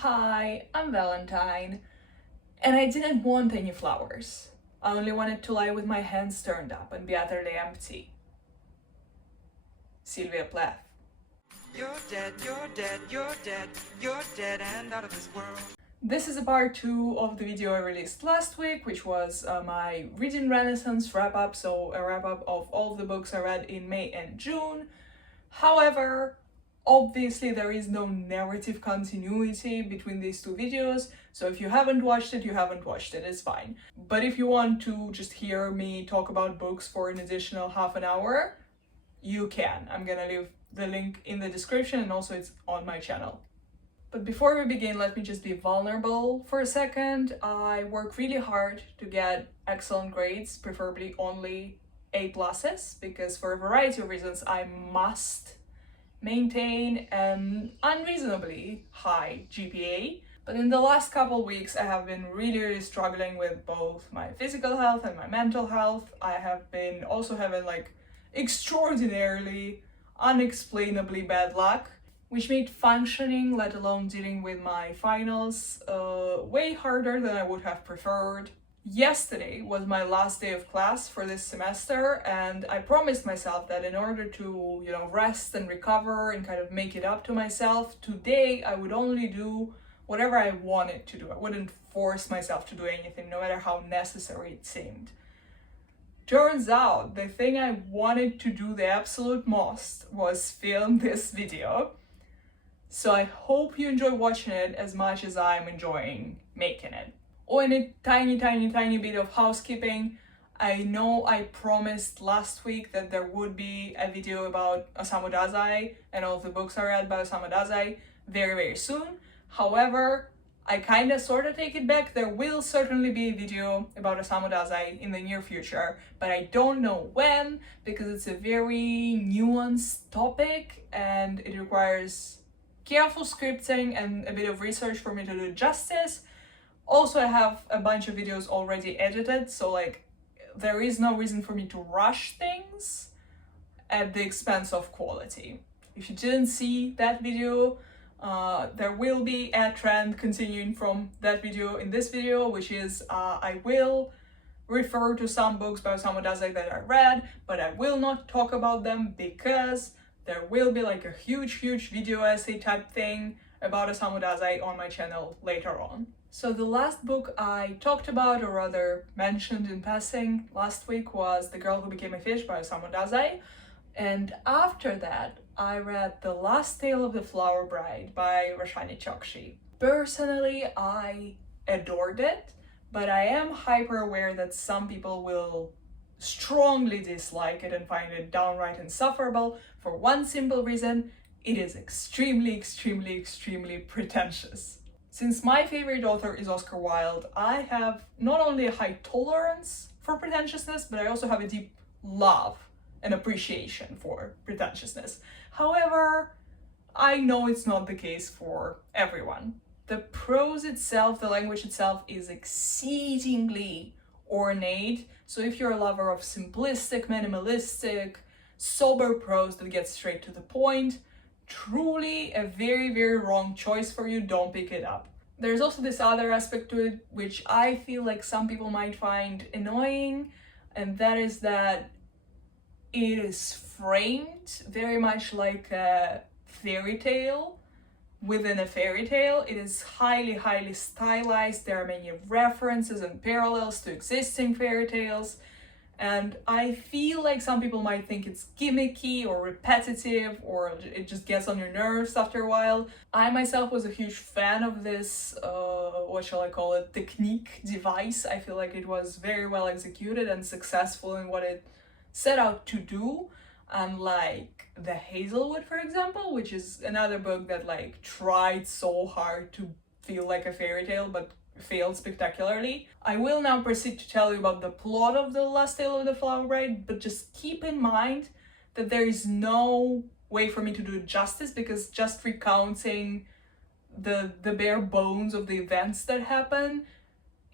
Hi, I'm Valentine, and I didn't want any flowers. I only wanted to lie with my hands turned up and be utterly empty. Sylvia Plath. You're dead, you're dead, you're dead, you're dead and out of this world. This is a part 2 of the video I released last week, which was my Reading Renaissance wrap-up, so a wrap-up of all the books I read in May and June. However, obviously there is no narrative continuity between these two videos, so if you haven't watched it, you haven't watched it, it's fine. But if you want to just hear me talk about books for an additional half an hour, you can. I'm gonna leave the link in the description and also it's on my channel. But before we begin, let me just be vulnerable for a second. I work really hard to get excellent grades, preferably only A+, because for a variety of reasons I must maintain an unreasonably high GPA. But in the last couple weeks I have been really struggling with both my physical health and my mental health. I have been also having extraordinarily, unexplainably bad luck, which made functioning, let alone dealing with my finals, way harder than I would have preferred. Yesterday was my last day of class for this semester, and I promised myself that in order to, rest and recover and kind of make it up to myself, today I would only do whatever I wanted to do. I wouldn't force myself to do anything, no matter how necessary it seemed. Turns out the thing I wanted to do the absolute most was film this video. So I hope you enjoy watching it as much as I'm enjoying making it. Oh, and a tiny bit of housekeeping. I know I promised last week that there would be a video about Osamu Dazai and all of the books I read by Osamu Dazai very soon. However, I sorta take it back. There will certainly be a video about Osamu Dazai in the near future, but I don't know when, because it's a very nuanced topic and it requires careful scripting and a bit of research for me to do justice. Also, I have a bunch of videos already edited, so there is no reason for me to rush things at the expense of quality. If you didn't see that video, there will be a trend continuing from that video in this video, which is I will refer to some books by Osamu Dazai that I read, but I will not talk about them because there will be a huge video essay type thing about Osamu Dazai on my channel later on. So the last book I talked about, or rather mentioned in passing last week, was The Girl Who Became a Fish by Osamu Dazai. And after that, I read The Last Tale of the Flower Bride by Roshani Chokshi. Personally, I adored it, but I am hyper aware that some people will strongly dislike it and find it downright insufferable for one simple reason: it is extremely pretentious. Since my favorite author is Oscar Wilde, I have not only a high tolerance for pretentiousness, but I also have a deep love and appreciation for pretentiousness. However, I know it's not the case for everyone. The prose itself, the language itself, is exceedingly ornate, so if you're a lover of simplistic, minimalistic, sober prose that gets straight to the point, truly a very wrong choice for you. Don't pick it up. There's also this other aspect to it which I feel like some people might find annoying, and that is that it is framed very much like a fairy tale within a fairy tale. It is highly stylized. There are many references and parallels to existing fairy tales, and I feel like some people might think it's gimmicky or repetitive, or it just gets on your nerves after a while. I myself was a huge fan of this, what shall I call it, technique, device. I feel like it was very well executed and successful in what it set out to do, unlike The Hazelwood, for example, which is another book that tried so hard to feel like a fairy tale but failed spectacularly. I will now proceed to tell you about the plot of The Last Tale of the Flower Bride, but just keep in mind that there is no way for me to do it justice, because just recounting the bare bones of the events that happen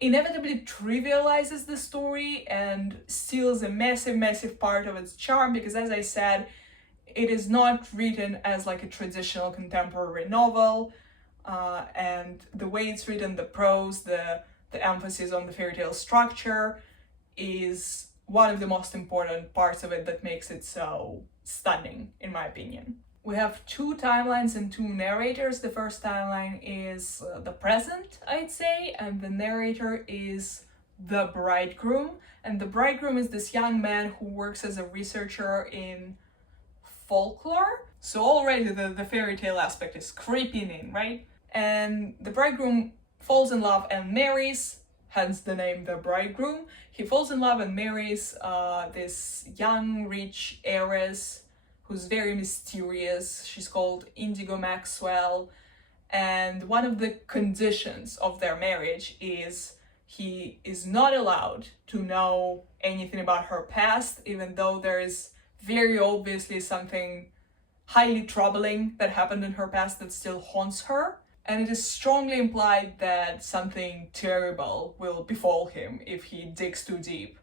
inevitably trivializes the story and steals a massive part of its charm, because as I said, it is not written as a traditional contemporary novel. and the way it's written, the prose, the emphasis on the fairy tale structure is one of the most important parts of it that makes it so stunning, in my opinion. We have two timelines and two narrators. The first timeline is the present, I'd say, and the narrator is the bridegroom. And the bridegroom is this young man who works as a researcher in folklore. So already the fairy tale aspect is creeping in, right? And the bridegroom falls in love and marries, hence the name the bridegroom. He falls in love and marries this young, rich heiress who's very mysterious. She's called Indigo Maxwell. And one of the conditions of their marriage is he is not allowed to know anything about her past, even though there is very obviously something highly troubling that happened in her past that still haunts her. And it is strongly implied that something terrible will befall him if he digs too deep.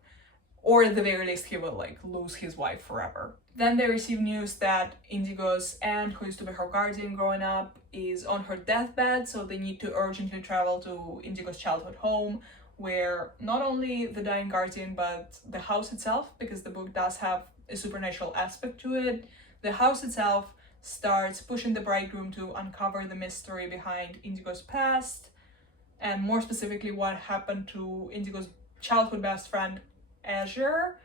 Or at the very least, he will lose his wife forever. Then they receive news that Indigo's aunt, who used to be her guardian growing up, is on her deathbed, so they need to urgently travel to Indigo's childhood home, where not only the dying guardian, but the house itself, because the book does have a supernatural aspect to it, the house itself starts pushing the bridegroom to uncover the mystery behind Indigo's past, and more specifically what happened to Indigo's childhood best friend, Azure.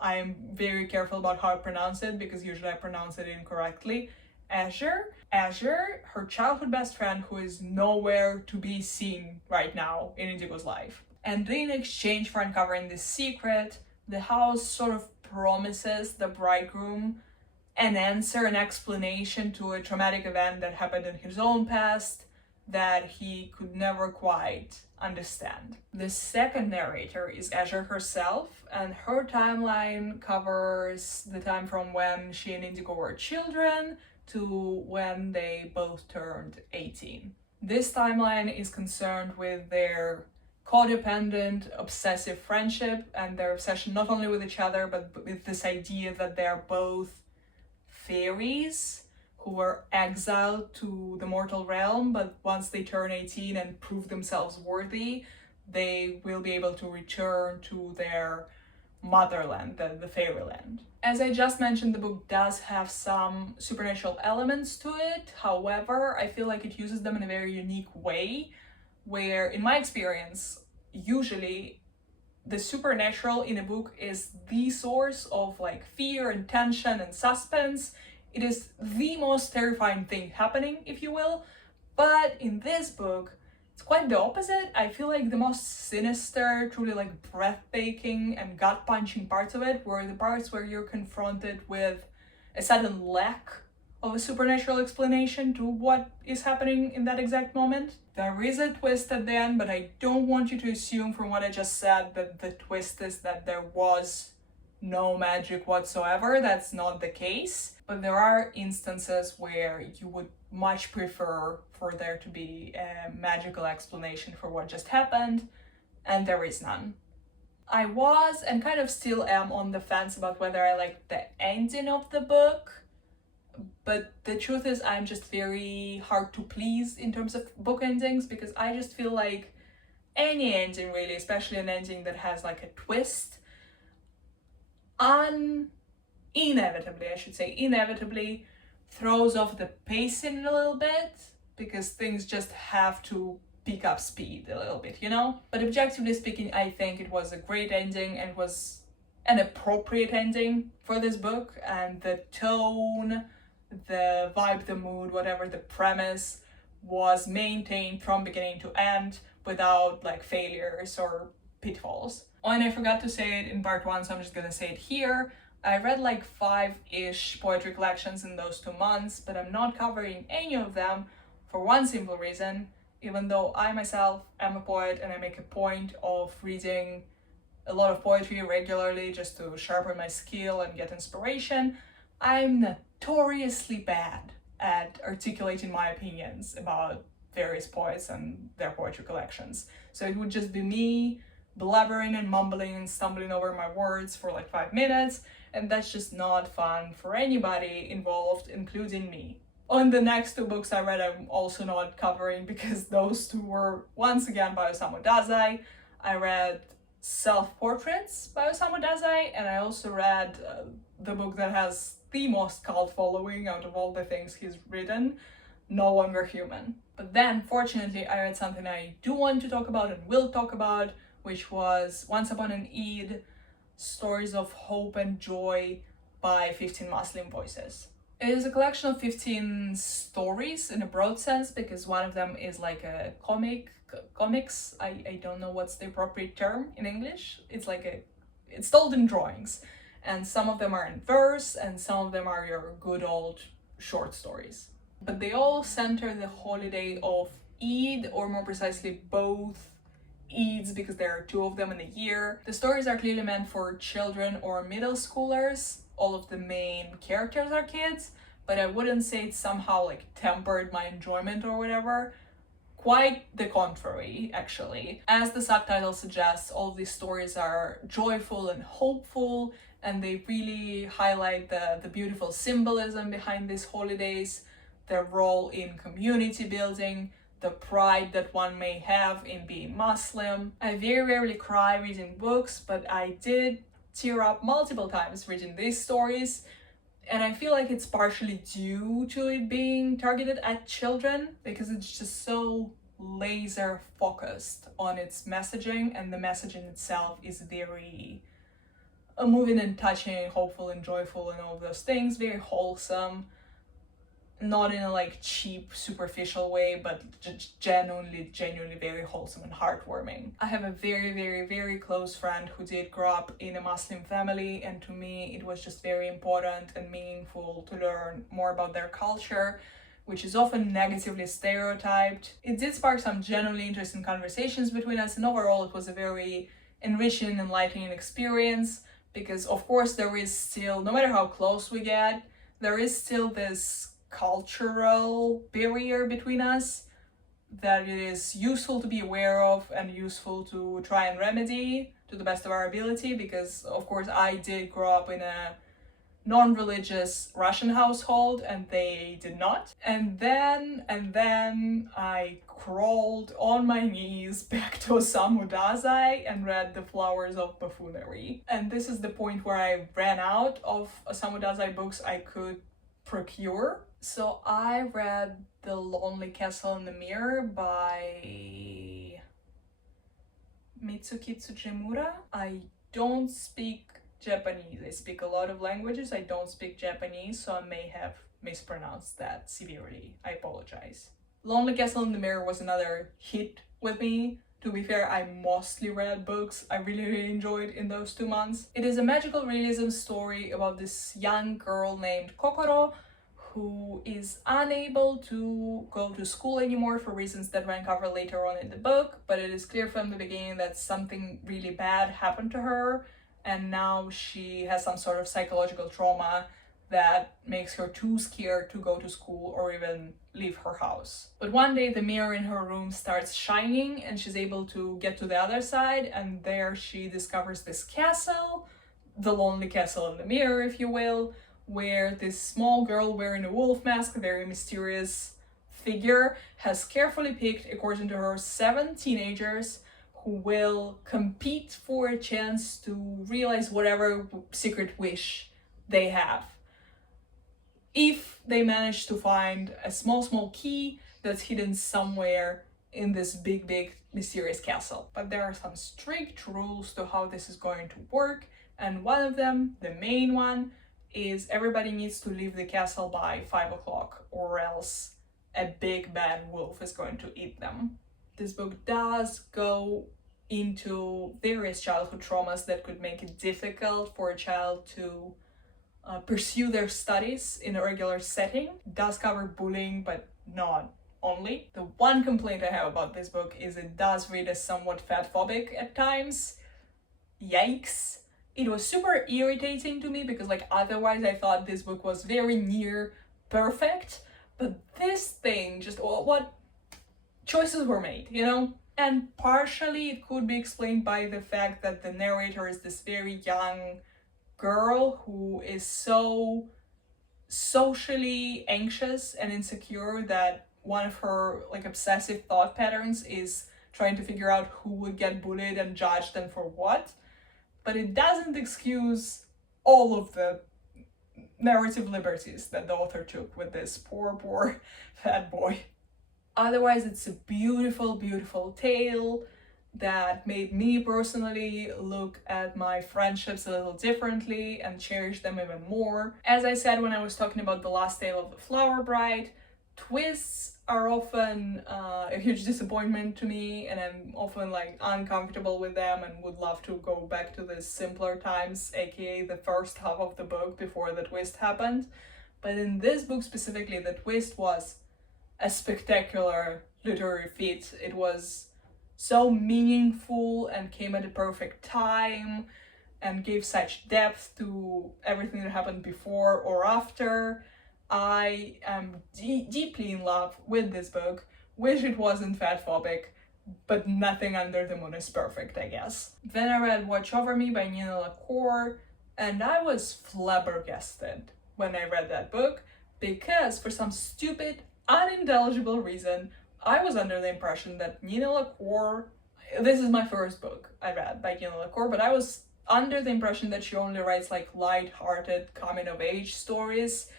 I am very careful about how I pronounce it because usually I pronounce it incorrectly. Azure, her childhood best friend who is nowhere to be seen right now in Indigo's life. And in exchange for uncovering this secret, the house sort of promises the bridegroom an answer, an explanation to a traumatic event that happened in his own past that he could never quite understand. The second narrator is Azure herself, and her timeline covers the time from when she and Indigo were children to when they both turned 18. This timeline is concerned with their codependent, obsessive friendship and their obsession not only with each other, but with this idea that they're both fairies who were exiled to the mortal realm, but once they turn 18 and prove themselves worthy, they will be able to return to their motherland, the fairyland. As I just mentioned, the book does have some supernatural elements to it. However, I feel like it uses them in a very unique way, where, in my experience, usually the supernatural in a book is the source of fear and tension and suspense. It is the most terrifying thing happening, if you will. But in this book, it's quite the opposite. I feel like the most sinister, truly breathtaking and gut-punching parts of it were the parts where you're confronted with a sudden lack of a supernatural explanation to what is happening in that exact moment. There is a twist at the end, but I don't want you to assume from what I just said that the twist is that there was no magic whatsoever. That's not the case. But there are instances where you would much prefer for there to be a magical explanation for what just happened, and there is none. I was and kind of still am on the fence about whether I liked the ending of the book, but the truth is I'm just very hard to please in terms of book endings, because I just feel like any ending really, especially an ending that has a twist, inevitably throws off the pacing a little bit, because things just have to pick up speed a little bit, But objectively speaking, I think it was a great ending and was an appropriate ending for this book, and the tone, the vibe, the mood, whatever the premise was maintained from beginning to end without failures or pitfalls. Oh, and I forgot to say it in part 1, so I'm just gonna say it here. I read 5-ish poetry collections in those 2 months, but I'm not covering any of them for one simple reason. Even though I myself am a poet and I make a point of reading a lot of poetry regularly just to sharpen my skill and get inspiration, I'm notoriously bad at articulating my opinions about various poets and their poetry collections. So it would just be me blabbering and mumbling and stumbling over my words for 5 minutes, and that's just not fun for anybody involved, including me. On the next two books I read, I'm also not covering because those two were once again by Osamu Dazai. I read Self-Portraits by Osamu Dazai, and I also read the book that has the most cult following out of all the things he's written, No Longer Human. But then, fortunately, I read something I do want to talk about and will talk about, which was Once Upon an Eid, Stories of Hope and Joy by 15 Muslim Voices. It is a collection of 15 stories in a broad sense, because one of them is like a comics. I don't know what's the appropriate term in English. It's told in drawings, and some of them are in verse, and some of them are your good old short stories. But they all center the holiday of Eid, or more precisely both Eids, because there are two of them in a year. The stories are clearly meant for children or middle schoolers. All of the main characters are kids, but I wouldn't say it somehow like tempered my enjoyment or whatever. Quite the contrary, actually. As the subtitle suggests, all of these stories are joyful and hopeful, and they really highlight the beautiful symbolism behind these holidays, their role in community building, the pride that one may have in being Muslim. I very rarely cry reading books, but I did tear up multiple times reading these stories, and I feel like it's partially due to it being targeted at children, because it's just so laser focused on its messaging, and the messaging itself is very moving and touching, hopeful and joyful and all of those things, very wholesome, not in a like cheap, superficial way, but genuinely very wholesome and heartwarming. I have a very close friend who did grow up in a Muslim family, and to me it was just very important and meaningful to learn more about their culture, which is often negatively stereotyped. It did spark some genuinely interesting conversations between us, and overall it was a very enriching, enlightening experience, because of course there is still, no matter how close we get, there is still this cultural barrier between us that it is useful to be aware of and useful to try and remedy to the best of our ability, because of course I did grow up in a non-religious Russian household and they did not. And then I crawled on my knees back to Osamu Dazai and read The Flowers of Buffoonery. And this is the point where I ran out of Osamu Dazai books I could procure. So I read The Lonely Castle in the Mirror by Mizuki Tsujimura. I don't speak Japanese. I speak a lot of languages. I don't speak Japanese, so I may have mispronounced that severely. I apologize. Lonely Castle in the Mirror was another hit with me. To be fair, I mostly read books I really enjoyed in those 2 months. It is a magical realism story about this young girl named Kokoro, who is unable to go to school anymore for reasons that we uncover later on in the book, but it is clear from the beginning that something really bad happened to her, and now she has some sort of psychological trauma that makes her too scared to go to school or even leave her house. But one day the mirror in her room starts shining and she's able to get to the other side, and there she discovers this castle, the Lonely Castle in the Mirror, if you will, where this small girl wearing a wolf mask, a very mysterious figure, has carefully picked, according to her, 7 teenagers who will compete for a chance to realize whatever secret wish they have, if they manage to find a small key that's hidden somewhere in this big mysterious castle. But there are some strict rules to how this is going to work, and one of them, the main one, is everybody needs to leave the castle by 5 o'clock, or else a big bad wolf is going to eat them. This book does go into various childhood traumas that could make it difficult for a child to pursue their studies in a regular setting. It does cover bullying, but not only. The one complaint I have about this book is it does read as somewhat fatphobic at times. Yikes. It was super irritating to me because otherwise I thought this book was very near perfect, but this thing, just what choices were made, you know? And partially it could be explained by the fact that the narrator is this very young girl who is so socially anxious and insecure that one of her like obsessive thought patterns is trying to figure out who would get bullied and judged and for what. But it doesn't excuse all of the narrative liberties that the author took with this poor fat boy. Otherwise, it's a beautiful, beautiful tale that made me personally look at my friendships a little differently and cherish them even more. As I said when I was talking about the last tale of the Flower Bride, twists are often a huge disappointment to me, and I'm often like uncomfortable with them and would love to go back to the simpler times, aka the first half of the book before the twist happened. But in this book specifically, the twist was a spectacular literary feat. It was so meaningful and came at a perfect time and gave such depth to everything that happened before or after. I am deeply in love with this book. Wish it wasn't fatphobic, but nothing under the moon is perfect, I guess. Then I read Watch Over Me by Nina LaCour, and I was flabbergasted when I read that book because for some stupid, unintelligible reason, I was under the impression that Nina LaCour, this is my first book I read by Nina LaCour, but I was under the impression that she only writes like light-hearted coming-of-age stories,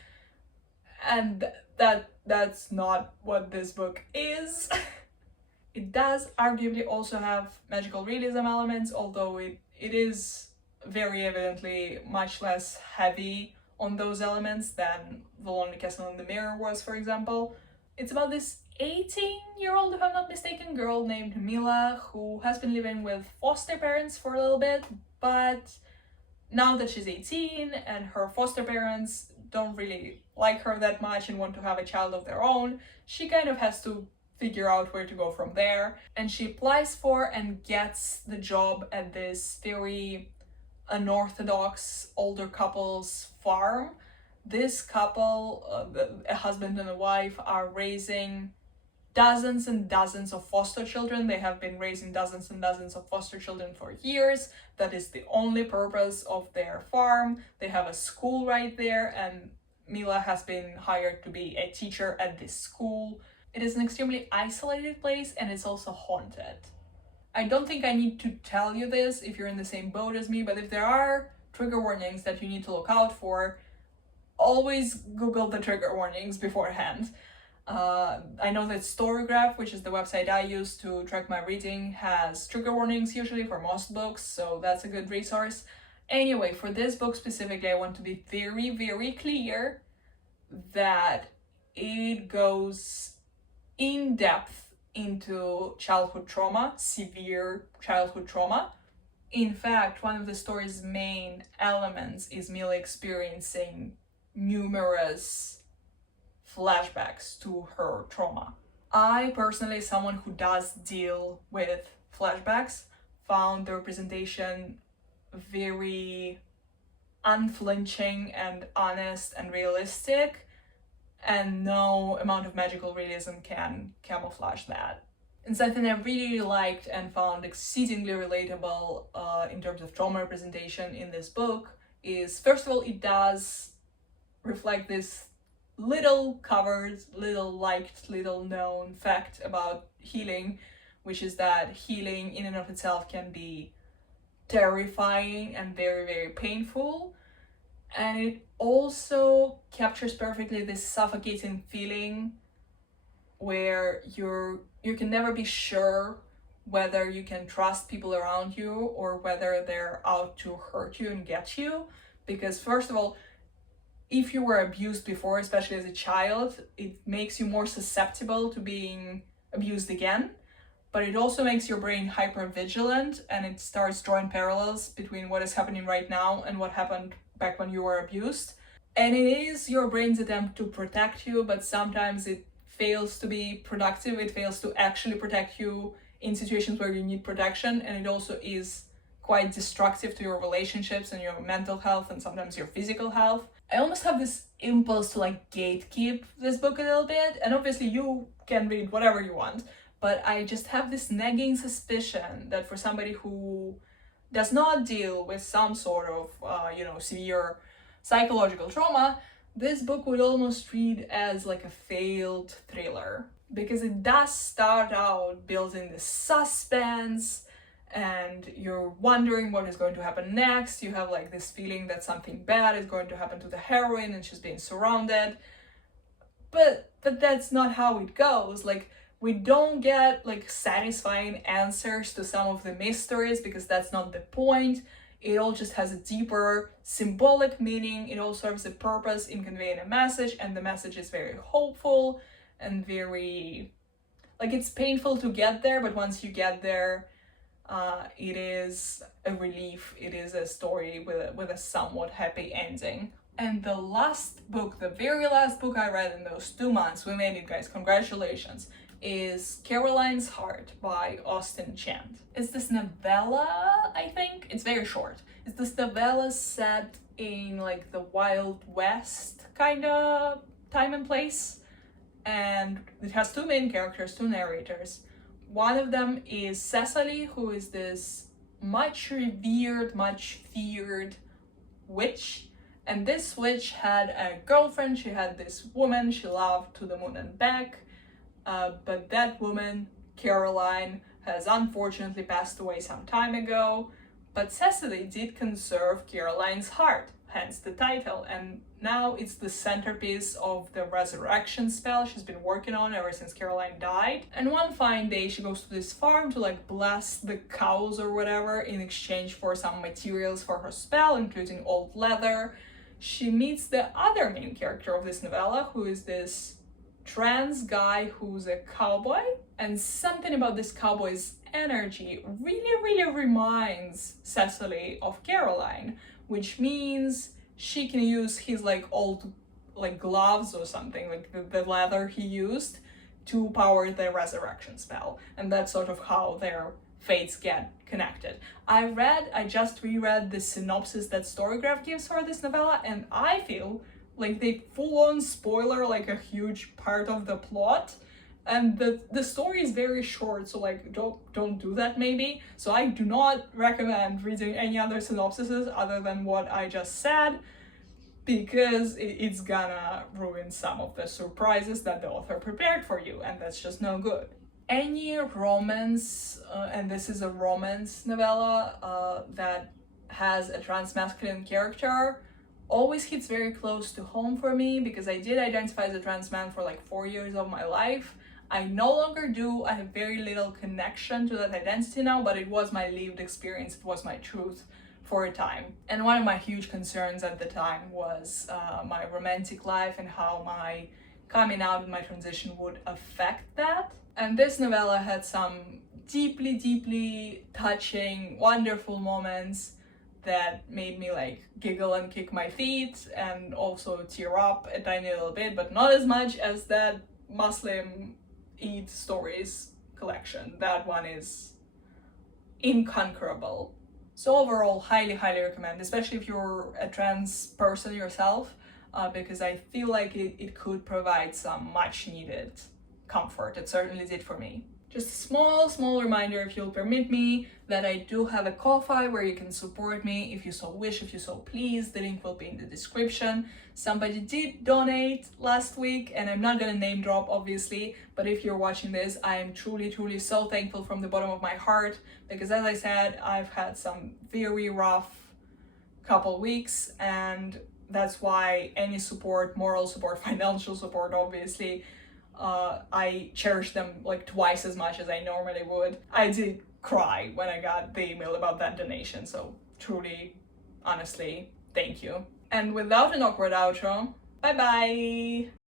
and that's not what this book is. It does arguably also have magical realism elements, although it is very evidently much less heavy on those elements than The Lonely Castle in the Mirror was, for example. It's about this 18-year-old, if I'm not mistaken, girl named Mila who has been living with foster parents for a little bit, but now that she's 18 and her foster parents don't really like her that much and want to have a child of their own, she kind of has to figure out where to go from there. And she applies for and gets the job at this very unorthodox older couple's farm. This couple, a husband and a wife, are raising dozens and dozens of foster children. They have been raising dozens and dozens of foster children for years. That is the only purpose of their farm. They have a school right there, and Mila has been hired to be a teacher at this school. It is an extremely isolated place, and it's also haunted. I don't think I need to tell you this if you're in the same boat as me, but if there are trigger warnings that you need to look out for, always Google the trigger warnings beforehand. I know that Storygraph, which is the website I use to track my reading, has trigger warnings usually for most books, so that's a good resource. Anyway, for this book specifically, I want to be very, very clear that it goes in depth into childhood trauma, severe childhood trauma. In fact, one of the story's main elements is Mila experiencing numerous flashbacks to her trauma. I personally, someone who does deal with flashbacks, found the representation very unflinching and honest and realistic, and no amount of magical realism can camouflage that. And something I really liked and found exceedingly relatable in terms of trauma representation in this book is, first of all, it does reflect this little covered, little liked, little known fact about healing, which is that healing in and of itself can be terrifying and very, very painful. And it also captures perfectly this suffocating feeling where you can never be sure whether you can trust people around you or whether they're out to hurt you and get you. Because first of all, if you were abused before, especially as a child, it makes you more susceptible to being abused again. But it also makes your brain hyper vigilant, and it starts drawing parallels between what is happening right now and what happened back when you were abused. And it is your brain's attempt to protect you, but sometimes it fails to be productive. It fails to actually protect you in situations where you need protection, and it also is quite destructive to your relationships and your mental health and sometimes your physical health. I almost have this impulse to like gatekeep this book a little bit, and obviously you can read whatever you want, but I just have this nagging suspicion that for somebody who does not deal with some sort of severe psychological trauma, This book would almost read as like a failed thriller because it does start out building the suspense and you're wondering what is going to happen next. You have like this feeling that something bad is going to happen to the heroine and she's being surrounded. But that's not how it goes. Like, we don't get like satisfying answers to some of the mysteries because that's not the point. It all just has a deeper symbolic meaning. It all serves a purpose in conveying a message, and the message is very hopeful and very, like, it's painful to get there, but once you get there, it is a relief. It is a story with a somewhat happy ending. And the last book, the very last book I read in those 2 months, we made it, guys, congratulations, is Caroline's Heart by Austin Chant. It's this novella, I think. It's very short. It's this novella set in like the Wild West kind of time and place. And it has 2 main characters, 2 narrators. One of them is Cecily, who is this much revered, much feared witch. And this witch had a girlfriend. She had this woman she loved to the moon and back. But that woman, Caroline, has unfortunately passed away some time ago. But Cecily did conserve Caroline's heart, hence the title. And now it's the centerpiece of the resurrection spell she's been working on ever since Caroline died. And one fine day she goes to this farm to like bless the cows or whatever in exchange for some materials for her spell, including old leather. She meets the other main character of this novella, who is this trans guy who's a cowboy, and something about this cowboy's energy really reminds Cecily of Caroline, which means she can use his like old like gloves or something, like the leather he used to power the resurrection spell, and that's sort of how their fates get connected. I just reread the synopsis that Storygraph gives for this novella, and I feel like they full-on spoiler like a huge part of the plot, and the story is very short, so like don't do that maybe. So I do not recommend reading any other synopsises other than what I just said, because it's gonna ruin some of the surprises that the author prepared for you, and that's just no good. Any romance, and this is a romance novella that has a trans-masculine character, always hits very close to home for me, because I did identify as a trans man for like 4 years of my life. I no longer do. I have very little connection to that identity now, but it was my lived experience, it was my truth for a time. And one of my huge concerns at the time was my romantic life and how my coming out and my transition would affect that. And this novella had some deeply touching, wonderful moments that made me like giggle and kick my feet and also tear up a tiny little bit, but not as much as that Muslim Eid Stories collection. That one is inconquerable. So overall, highly recommend, especially if you're a trans person yourself, because I feel like it could provide some much needed comfort. It certainly did for me. Just a small reminder, if you'll permit me, that I do have a Ko-fi where you can support me if you so wish, if you so please. The link will be in the description. Somebody did donate last week, and I'm not gonna name drop obviously, but if you're watching this, I am truly so thankful from the bottom of my heart, because as I said, I've had some very rough couple weeks, and that's why any support, moral support, financial support obviously, I cherish them like twice as much as I normally would. I did cry when I got the email about that donation, so truly, honestly, thank you. And without an awkward outro, bye bye!